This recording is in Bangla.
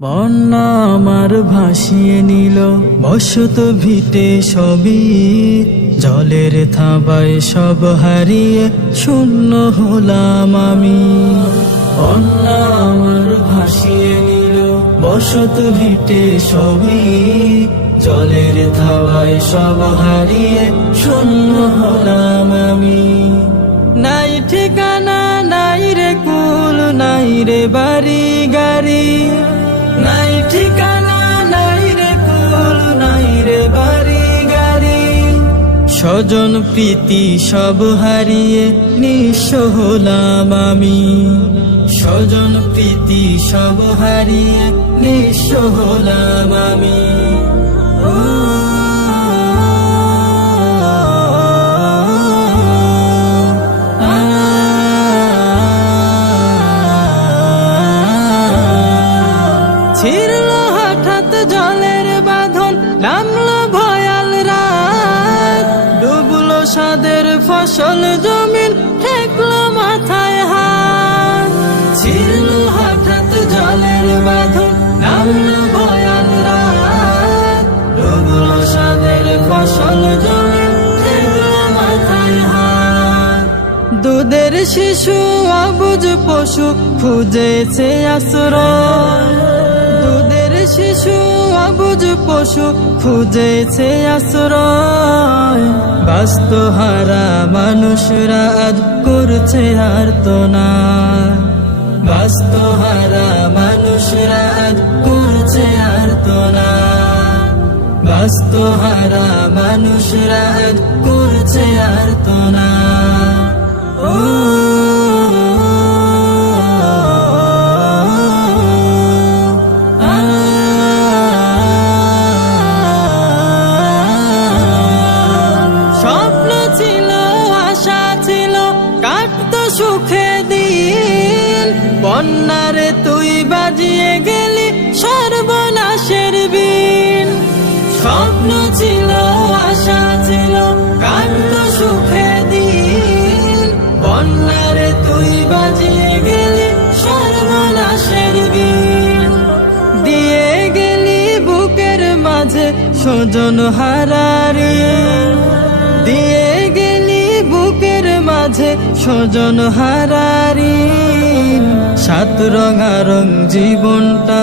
বন্যা আমার ভাসিয়ে নিল বসত ভিটে সবই, জলের থাবায় সব হারিয়ে শূন্য হলাম আমি। বন্যা আমার ভাসিয়ে নিল বসত ভিটে সবই, জলের থাবায় সব হারিয়ে শূন্য হলাম আমি। নাই ঠিকানা নাই রে কুল নাই রে বাড়ি গাড়ি, নাই ঠিকানা নাই রে কুল নাই রে বাড়ি গাড়ি। স্বজন প্রীতি সব হারিয়ে নিঃস্ব হলাম আমি। স্বজন প্রীতি সব হারিয়ে নিঃস্ব হলাম আমি। ছিড়ল হঠাৎ জলের বাঁধন, নামলো ভয়াল রাত, ডুবলো সাদের ফসল জমিন, ঠেকলো মাথায় হাত। ছিড়ল হঠাৎ জলের বাঁধন, নামলো ভয়াল রাত, ডুবলো সাদের ফসল জমিন, ঠেকলো মাথায় হাত। দুধের শিশু অবুঝ পশু খুঁজেছে আশ্রয়, দুধের শিশু অবুঝ পশু খুঁজেছে আশ্রয়। বাস্তহারা মানুষরা আজ করছে আর্তনা, বাস্তহারা মানুষরা আজ করছে আর্তনা, বাস্তহারা মানুষরা আজ করছে আর্তনা। স্বপ্ন ছিল আশা ছিল কাটতো সুখে দিন, বন্যারে তুই বাজিয়ে গেলি সর্বনাশের বিন। স্বপ্ন ছিল আশা ছিল কাটতো সুখে দিন, বন্যারে তুই বাজিয়ে গেলি সর্বনাশের বিন। দিয়ে গেলি বুকের মাঝে স্বজন হারারি, দিয়ে গেলি বুকের মাঝে স্বজন হারারি। সাত রঙা রং জীবনটা